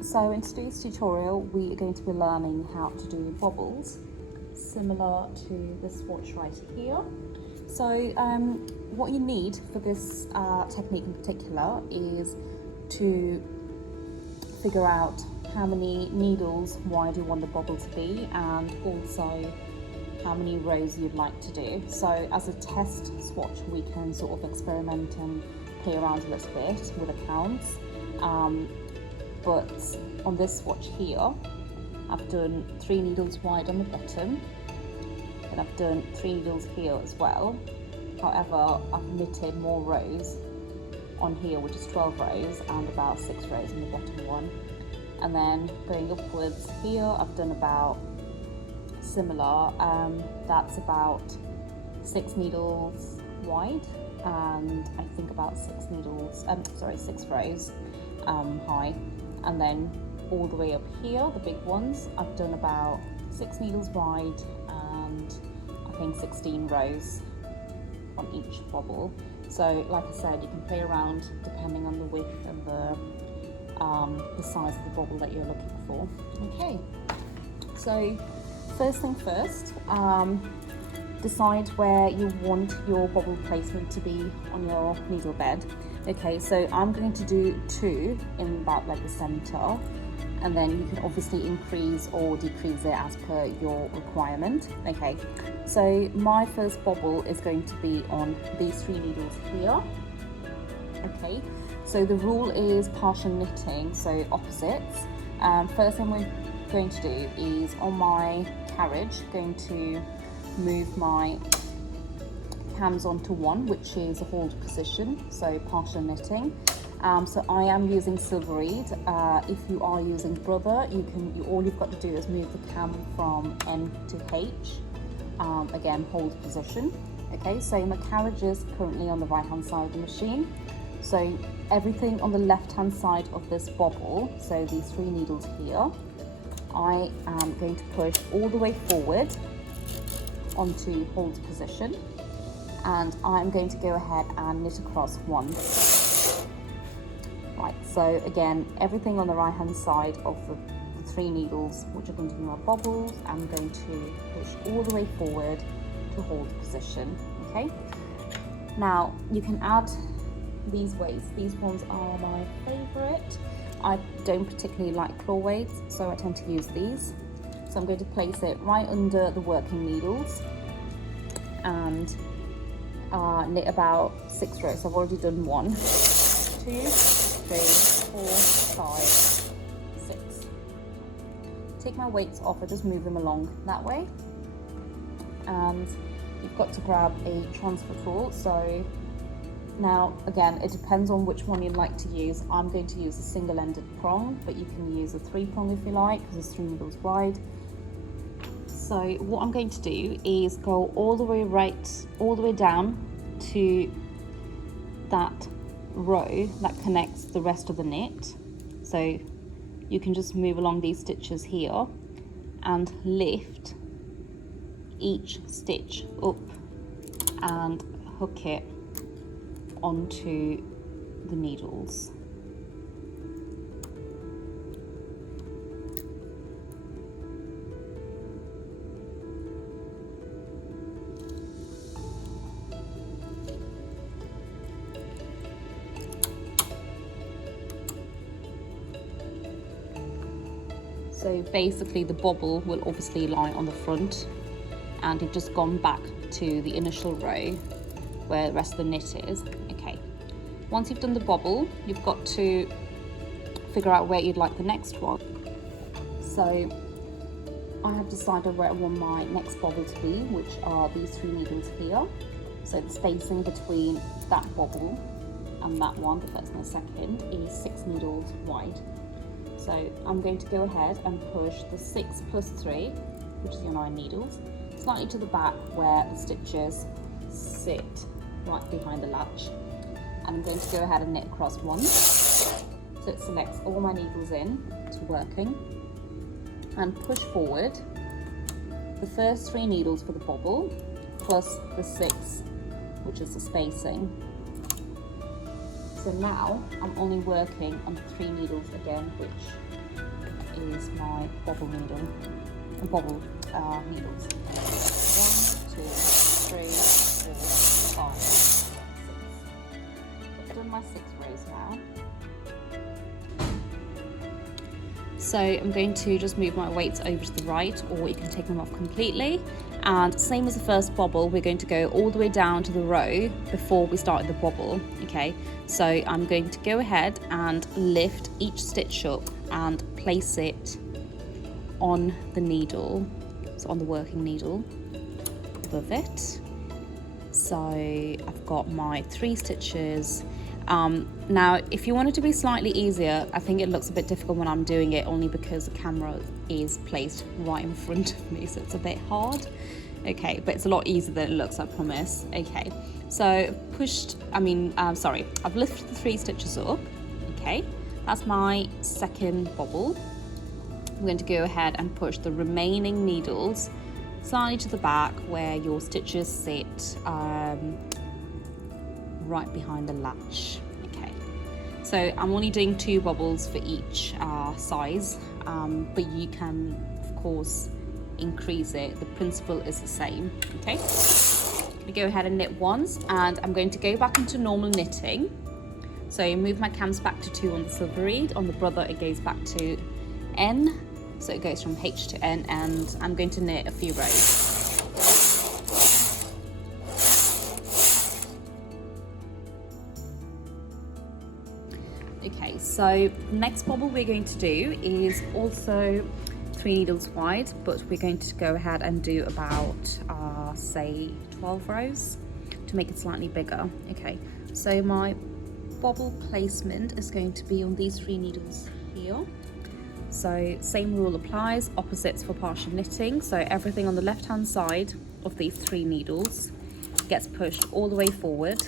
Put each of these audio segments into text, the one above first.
So in today's tutorial we are going to be learning how to do bobbles similar to this swatch right here. So what you need for this technique in particular is to figure out how many needles wide you want the bobble to be, and also how many rows you'd like to do. So as a test swatch we can sort of experiment and play around a little bit with the counts. But on this swatch here, I've done 3 needles wide on the bottom, and I've done 3 needles here as well. However, I've knitted more rows on here, which is 12 rows, and about 6 rows on the bottom one. And then going upwards here, I've done about similar, that's about 6 needles wide, and I think about 6 rows high. And then all the way up here, the big ones, I've done about 6 needles wide and I think 16 rows on each bobble. So like I said, you can play around depending on the width and the size of the bobble that you're looking for. Okay, so first thing first, decide where you want your bobble placement to be on your needle bed. Okay, so I'm going to do 2 in about like the center, and then you can obviously increase or decrease it as per your requirement. Okay, so my first bobble is going to be on these 3 needles here. Okay, so the rule is partial knitting, so opposites. First thing we're going to do is on my carriage, going to move my cams onto 1, which is a hold position, so partial knitting. So I am using silver reed. If you are using brother, all you've got to do is move the cam from N to H, again hold position. Okay, so my carriage is currently on the right hand side of the machine, so everything on the left hand side of this bobble, so these 3 needles here, I am going to push all the way forward onto hold position, and I'm going to go ahead and knit across 1. Right, so again, everything on the right hand side of the 3 needles, which are going to be my bobbles, I'm going to push all the way forward to hold position. Okay, now you can add these weights. These ones are my favorite. I don't particularly like claw weights, so I tend to use these. So I'm going to place it right under the working needles and knit about 6 rows. So I've already done 1, 2, 3, 4, 5, 6. Take my weights off, I just move them along that way. And you've got to grab a transfer tool. So now again, it depends on which one you'd like to use. I'm going to use a single-ended prong, but you can use a 3-prong if you like, because it's 3 needles wide. So what I'm going to do is go all the way down to that row that connects the rest of the knit. So you can just move along these stitches here and lift each stitch up and hook it onto the needles. So basically the bobble will obviously lie on the front, and you've just gone back to the initial row where the rest of the knit is. Okay, once you've done the bobble, you've got to figure out where you'd like the next one. So I have decided where I want my next bobble to be, which are these 3 needles here. So the spacing between that bobble and that one, the first and the second, is 6 needles wide. So I'm going to go ahead and push the 6 plus 3, which is your 9 needles, slightly to the back where the stitches sit right behind the latch. And I'm going to go ahead and knit across 1. So it selects all my needles in to working, and push forward the first 3 needles for the bobble plus the 6, which is the spacing. So now I'm only working on 3 needles again, which is my bobble needles. 1, 2, 3, 4, 5, 6. I've done my 6 rows now. So I'm going to just move my weights over to the right, or you can take them off completely. And same as the first bobble, we're going to go all the way down to the row before we start the bobble, okay? So I'm going to go ahead and lift each stitch up and place it on the needle, so on the working needle above it. So I've got my 3 stitches. Now, if you want it to be slightly easier, I think it looks a bit difficult when I'm doing it, only because the camera is placed right in front of me, so it's a bit hard. Okay, but it's a lot easier than it looks, I promise. Okay, so I've lifted the 3 stitches up. Okay, that's my second bobble. I'm going to go ahead and push the remaining needles slightly to the back where your stitches sit, right behind the latch. Okay, so I'm only doing 2 bobbles for each size, but you can of course increase it. The principle is the same. Okay, I'm going to go ahead and knit once, and I'm going to go back into normal knitting. So you move my cams back to 2 on the silver reed. On the brother it goes back to N, so it goes from H to N, and I'm going to knit a few rows. Okay, so next bobble we're going to do is also 3 needles wide, but we're going to go ahead and do about say 12 rows to make it slightly bigger. Okay, so my bobble placement is going to be on these 3 needles here. So same rule applies, opposites for partial knitting. So everything on the left hand side of these 3 needles gets pushed all the way forward.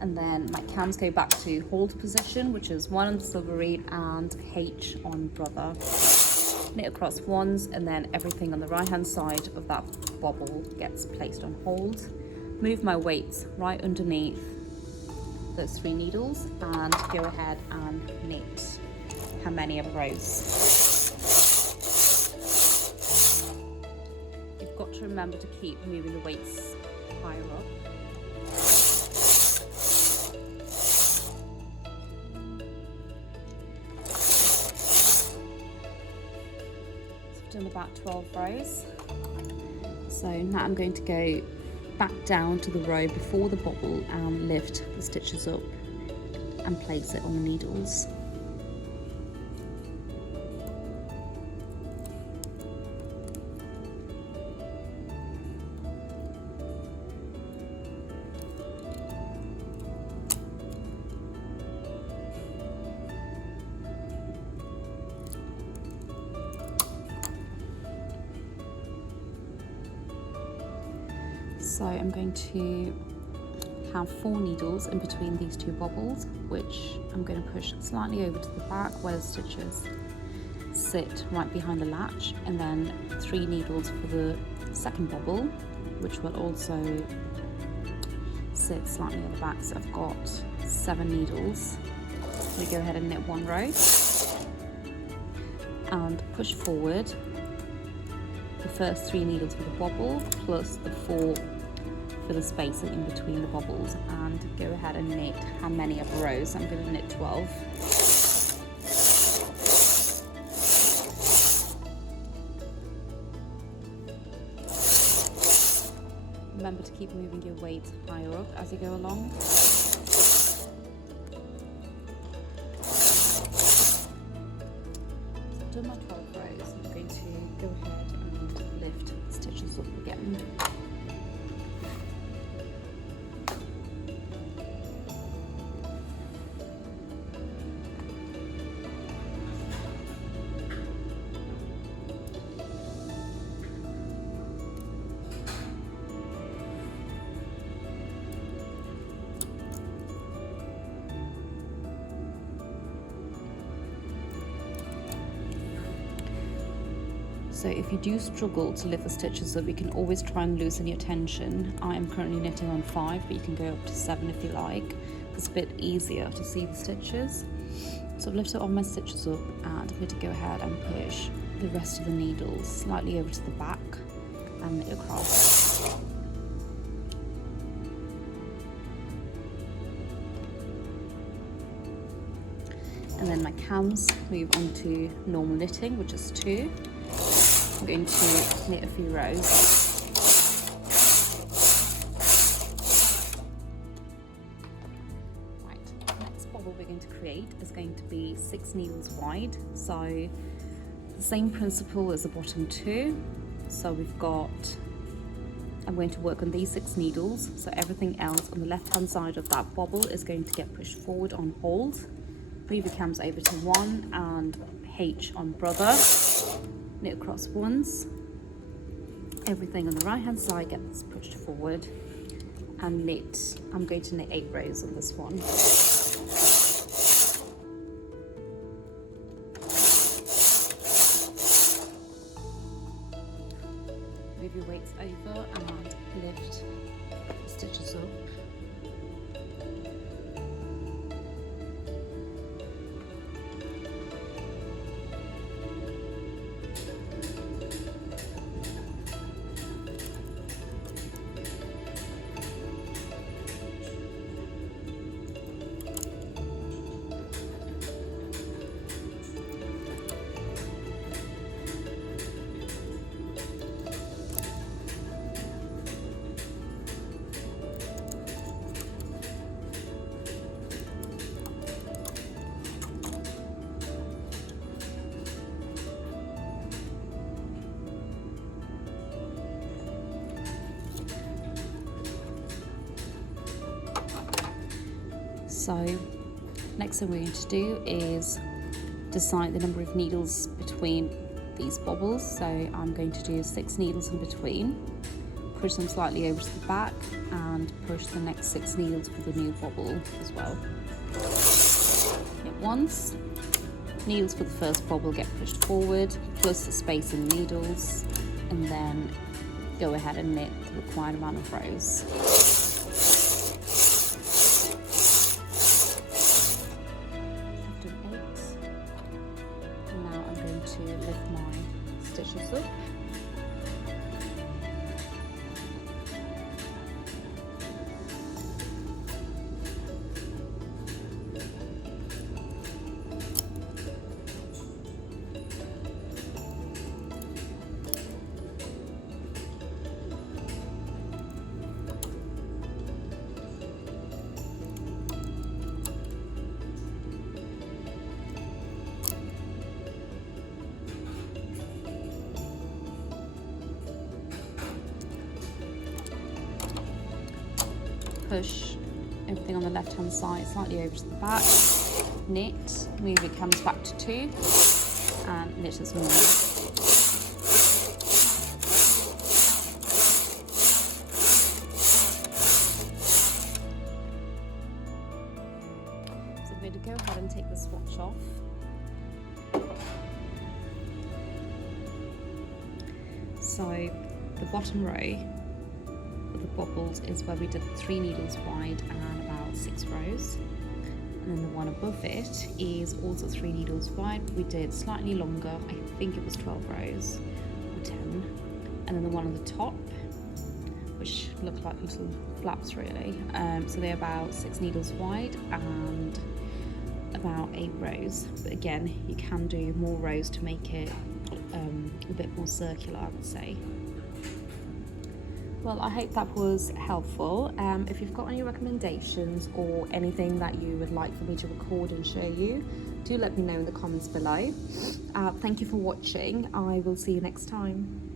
And then my cams go back to hold position, which is 1 on the silver reed and H on brother. Knit across once, and then everything on the right hand side of that bobble gets placed on hold. Move my weights right underneath those 3 needles and go ahead and knit how many of rows. You've got to remember to keep moving the weights higher up. Done about 12 rows. So now I'm going to go back down to the row before the bobble and lift the stitches up and place it on the needles. So I'm going to have 4 needles in between these 2 bobbles, which I'm going to push slightly over to the back where the stitches sit right behind the latch, and then 3 needles for the second bobble, which will also sit slightly at the back. So I've got 7 needles. We go ahead and knit 1 row and push forward the first 3 needles for the bobble plus the 4 for the spacing in between the bobbles, and go ahead and knit how many of rows. I'm going to knit 12. Remember to keep moving your weights higher up as you go along. I've done my 12 rows. I'm going to go ahead and lift the stitches up again. So if you do struggle to lift the stitches up, you can always try and loosen your tension. I am currently knitting on 5, but you can go up to 7 if you like, because it's a bit easier to see the stitches. So I've lifted all my stitches up and I'm going to go ahead and push the rest of the needles slightly over to the back and knit across. And then my cams move on to normal knitting, which is 2. I'm going to knit a few rows. We're going to create is going to be 6 needles wide, so the same principle as the bottom 2. So we've got, I'm going to work on these 6 needles, so everything else on the left hand side of that bobble is going to get pushed forward on hold. Move your cams over to 1 and H on brother, knit across once. Everything on the right hand side gets pushed forward and knit. I'm going to knit 8 rows on this one. Move your weights over and lift the stitches up. So next thing we're going to do is decide the number of needles between these bobbles. So I'm going to do 6 needles in between, push them slightly over to the back and push the next 6 needles for the new bobble as well. Knit once, needles for the first bobble get pushed forward, plus the space in the needles, and then go ahead and knit the required amount of rows. To lift my stitches up. Push everything on the left hand side slightly over to the back, knit, move your cams back to 2 and knit as normal. So I'm going to go ahead and take the swatch off. So the bottom row the bobbles is where we did 3 needles wide and about 6 rows, and then the one above it is also 3 needles wide. We did slightly longer, I think it was 12 rows or 10, and then the one on the top, which look like little flaps really, so they're about 6 needles wide and about 8 rows, but again you can do more rows to make it a bit more circular, I would say. Well, I hope that was helpful. If you've got any recommendations or anything that you would like for me to record and show you, do let me know in the comments below. Thank you for watching. I will see you next time.